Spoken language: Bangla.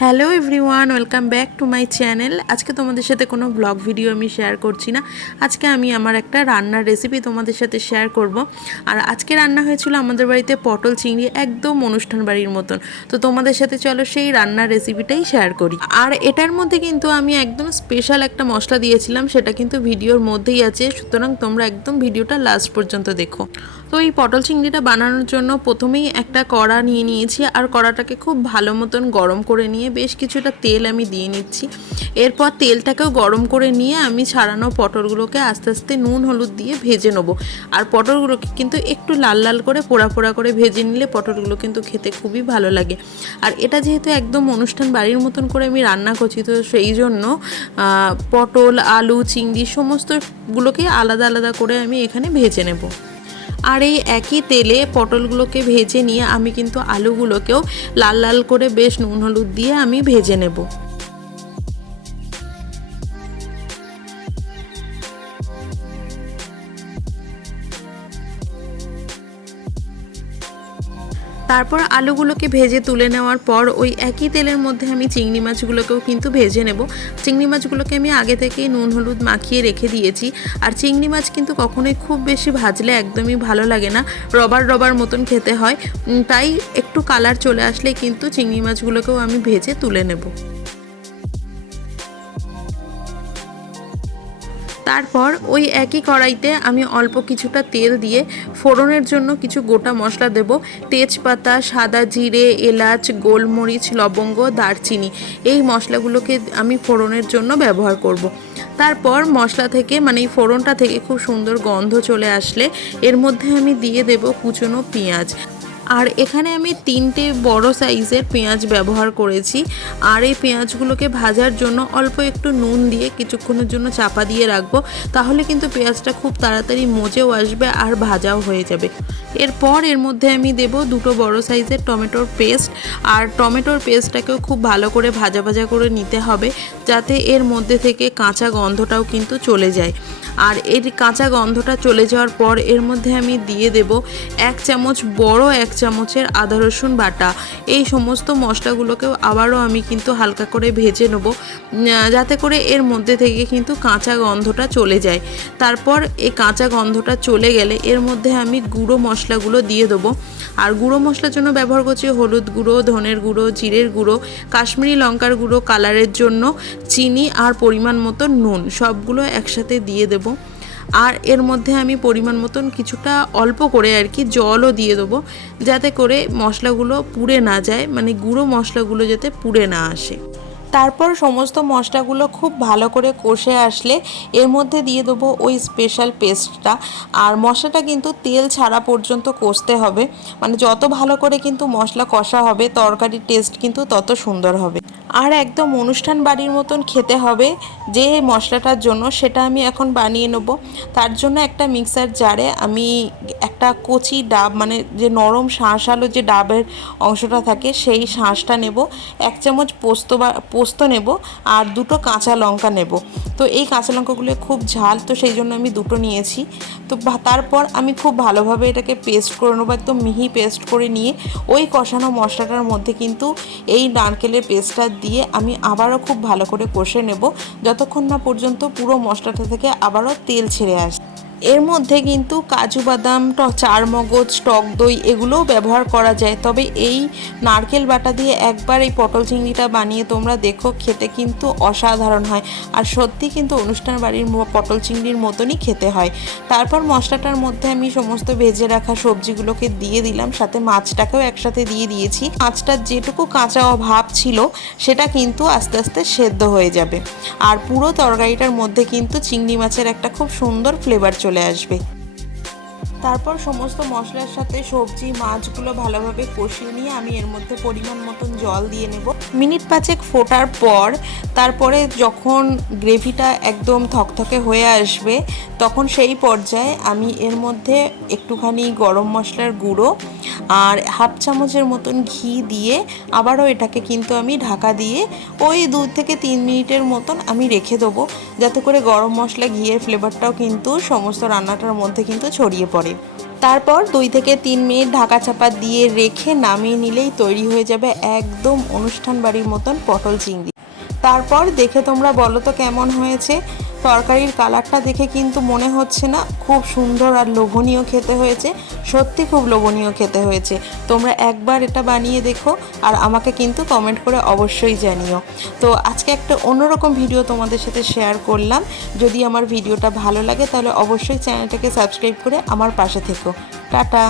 Hello everyone, welcome back to my channel. আজকে তোমাদের সাথে কোনো ব্লগ ভিডিও আমি শেয়ার করছি না। আজকে আমি আমার একটা রান্নার রেসিপি তোমাদের সাথে শেয়ার করব। আর আজকে রান্না হয়েছিল আমাদের বাড়িতে পটল চিংড়ি, একদম অনুষ্ঠান বাড়ির মতন। তো তোমাদের সাথে চলো সেই রান্নার রেসিপিটাই শেয়ার করি। আর এটার মধ্যে কিন্তু আমি একদম স্পেশাল একটা মশলা দিয়েছিলাম, সেটা কিন্তু ভিডিওর মধ্যেই আছে, সুতরাং তোমরা একদম ভিডিওটা লাস্ট পর্যন্ত দেখো। তো এই পটল চিংড়িটা বানানোর জন্য প্রথমেই একটা কড়া নিয়ে নিয়েছি, আর কড়াটাকে খুব ভালো মতন গরম করে নিয়ে বেশ কিছুটা তেল আমি দিয়ে নিচ্ছি। এরপর তেলটাকেও গরম করে নিয়ে আমি ছাড়ানো পটলগুলোকে আস্তে আস্তে নুন হলুদ দিয়ে ভেজে নেবো। আর পটলগুলোকে কিন্তু একটু লাল লাল করে পোড়া পোড়া করে ভেজে নিলে পটলগুলো কিন্তু খেতে খুবই ভালো লাগে। আর এটা যেহেতু একদম অনুষ্ঠান বাড়ির মতন করে আমি রান্না করছি, তো সেই জন্য পটল, আলু, চিংড়ি সমস্তগুলোকে আলাদা আলাদা করে আমি এখানে ভেজে নেব। আর এই একই তেলে পটলগুলোকে ভেজে নিয়ে আমি কিন্তু আলুগুলোকেও লাল লাল করে বেশ নুন হলুদ দিয়ে আমি ভেজে নেব। তারপর আলুগুলোকে ভেজে তুলে নেওয়ার পর ওই একই তেলের মধ্যে আমি চিংড়ি মাছগুলোকেও কিন্তু ভেজে নেব। চিংড়ি মাছগুলোকে আমি আগে থেকেই নুন হলুদ মাখিয়ে রেখে দিয়েছি। আর চিংড়ি মাছ কিন্তু কখনোই খুব বেশি ভাজলে একদমই ভালো লাগে না, রবার রবার মতন খেতে হয়। তাই একটু কালার চলে আসলে কিন্তু চিংড়ি মাছগুলোকেও আমি ভেজে তুলে নেব। তারপর ওই একই কড়াইতে আমি অল্প কিছুটা তেল দিয়ে ফোড়নের জন্য কিছু গোটা মশলা দেব। তেজপাতা, সাদা জিরে, এলাচ, গোলমরিচ, লবঙ্গ, দারচিনি, এই মশলাগুলোকে আমি ফোড়নের জন্য ব্যবহার করব। তারপর মশলা থেকে এই ফোড়নটা থেকে খুব সুন্দর গন্ধ চলে আসলে এর মধ্যে আমি দিয়ে দেব কুচনো পেঁয়াজ। আর এখানে আমি 3টে বড় সাইজের পেঁয়াজ ব্যবহার করেছি। আর এই পেঁয়াজগুলোকে ভাজার জন্য অল্প একটু নুন দিয়ে কিছুক্ষণের জন্য চাপা দিয়ে রাখবো, তাহলে কিন্তু পেঁয়াজটা খুব তাড়াতাড়ি মজেও আসবে আর ভাজাও হয়ে যাবে। এরপর এর মধ্যে আমি দেব 2টো বড় সাইজের টমেটোর পেস্ট। আর টমেটোর পেস্টটাকেও খুব ভালো করে ভাজা ভাজা করে নিতে হবে, যাতে এর মধ্যে থেকে কাঁচা গন্ধটাও কিন্তু চলে যায়। আর এর কাঁচা গন্ধটা চলে যাওয়ার পর এর মধ্যে আমি দিয়ে দেব 1 চামচ, বড় 1 চামচের আদা রসুন বাটা। এই সমস্ত মশলাগুলোকেও আবারও আমি কিন্তু হালকা করে ভেজে নেব, যাতে করে এর মধ্যে থেকে কিন্তু কাঁচা গন্ধটা চলে যায়। তারপর এই কাঁচা গন্ধটা চলে গেলে এর মধ্যে আমি গুঁড়ো মশলাগুলো দিয়ে দেবো। আর গুঁড়ো মশলার জন্য ব্যবহার করছি হলুদ গুঁড়ো, ধনের গুঁড়ো, জিরের গুঁড়ো, কাশ্মীরি লঙ্কার গুঁড়ো কালারের জন্য, চিনি আর পরিমাণ মতো নুন, সবগুলো একসাথে দিয়ে দেব। আর এর মধ্যে আমি পরিমাণ মতন কিছুটা অল্প করে জলও দিয়ে দেবো, যাতে করে মশলাগুলো পুড়ে না যায়, গুঁড়ো মশলাগুলো যাতে পুড়ে না আসে। তারপর সমস্ত মশলাগুলো খুব ভালো করে কষে আসলে এর মধ্যে দিয়ে দেবো ওই স্পেশাল পেস্টটা। আর মশলাটা কিন্তু তেল ছাড়া পর্যন্ত কষতে হবে, যত ভালো করে কিন্তু মশলা কষা হবে তরকারির টেস্ট কিন্তু তত সুন্দর হবে। আর একদম অনুষ্ঠান বাড়ির মতন খেতে হবে যে মশলাটার জন্য, সেটা আমি এখন বানিয়ে নেব। তার জন্য একটা মিক্সার জারে আমি একটা কচি ডাব, যে নরম শাঁসালো যে ডাবের অংশটা থাকে সেই শাঁসটা নেব, 1 চামচ পোস্ত নেব, আর 2টো কাঁচা লঙ্কা নেব। তো এই কাঁচা লঙ্কাগুলো খুব ঝাল, তো সেই জন্য আমি 2টো নিয়েছি। তো তারপর আমি খুব ভালোভাবে এটাকে পেস্ট করে নেবো, একদম মিহি পেস্ট করে নিয়ে ওই কষানো মশলাটার মধ্যে কিন্তু এই নারকেলের পেস্টটা দিয়ে আমি আবারও খুব ভালো করে কষে নেব, যতক্ষণ না পর্যন্ত পুরো মশলাটা থেকে আবারও তেল ছেড়ে আসে। এর মধ্যে কিন্তু কাজু বাদাম, চারমগজ, টক দই এগুলোও ব্যবহার করা যায়, তবে এই নারকেল বাটা দিয়ে একবার এই পটল চিংড়িটা বানিয়ে তোমরা দেখো, খেতে কিন্তু অসাধারণ হয়। আর সত্যি কিন্তু অনুষ্ঠান বাড়ির পটল চিংড়ির মতনই খেতে হয়। তারপর মশলাটার মধ্যে আমি সমস্ত ভেজে রাখা সবজিগুলোকে দিয়ে দিলাম, সাথে মাছটাকেও একসাথে দিয়ে দিয়েছি। মাছটার যেটুকু কাঁচা ভাব ছিল সেটা কিন্তু আস্তে আস্তে সেদ্ধ হয়ে যাবে। আর পুরো তরকারিটার মধ্যে কিন্তু চিংড়ি মাছের একটা খুব সুন্দর ফ্লেভার চলে আসবে। তারপর সমস্ত মশলার সাথে সবজি মাছগুলো ভালোভাবে কষিয়ে নিয়ে আমি এর মধ্যে পরিমাণ মতন জল দিয়ে নেব। মিনিট 5 ফোটার পর তারপরে যখন গ্রেভিটা একদম থকথকে হয়ে আসবে, তখন সেই পর্যায়ে আমি এর মধ্যে একটুখানি গরম মশলার গুঁড়ো আর 1/2 চামচের মতন ঘি দিয়ে আবারও এটাকে কিন্তু আমি ঢাকা দিয়ে ওই 2 থেকে 3 মিনিটের মতন আমি রেখে দেবো, যাতে করে গরম মশলা ঘিয়ের ফ্লেভারটাও কিন্তু সমস্ত রান্নাটার মধ্যে কিন্তু ছড়িয়ে পড়ে। তারপর 2 থেকে 3 মিনিট ঢাকা চাপা দিয়ে রেখে নামিয়ে নিলেই তৈরি হয়ে যাবে একদম অনুষ্ঠান বাড়ির মতন পটল চিংড়ি। তারপর দেখে তোমরা বলো তো কেমন হয়েছে। তরকারির কালারটা দেখে কিন্তু মনে হচ্ছে না খুব সুন্দর আর লোভনীয় খেতে হয়েছে? সত্যি খুব লোভনীয় খেতে হয়েছে। তোমরা একবার এটা বানিয়ে দেখো আর আমাকে কিন্তু কমেন্ট করে অবশ্যই জানিও। তো আজকে একটা অন্যরকম ভিডিও তোমাদের সাথে শেয়ার করলাম। যদি আমার ভিডিওটা ভালো লাগে তাহলে অবশ্যই চ্যানেলটাকে সাবস্ক্রাইব করে আমার পাশে থেকো। টাটা।